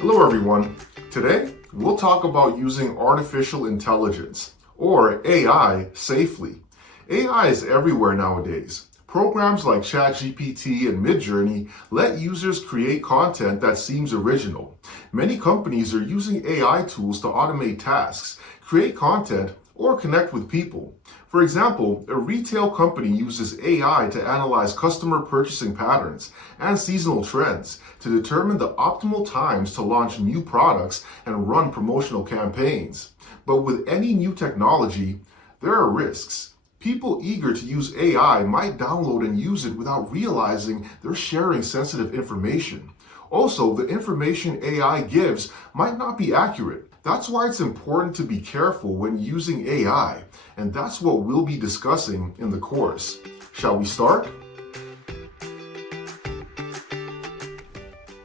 Hello everyone. Today, we'll talk about using artificial intelligence, or AI, safely. AI is everywhere nowadays. Programs like ChatGPT and Midjourney let users create content that seems original. Many companies are using AI tools to automate tasks, create content, or connect with people. For example, a retail company uses AI to analyze customer purchasing patterns and seasonal trends to determine the optimal times to launch new products and run promotional campaigns. But with any new technology, there are risks. People eager to use AI might download and use it without realizing they're sharing sensitive information. Also, the information AI gives might not be accurate. That's why it's important to be careful when using AI, and that's what we'll be discussing in the course. Shall we start?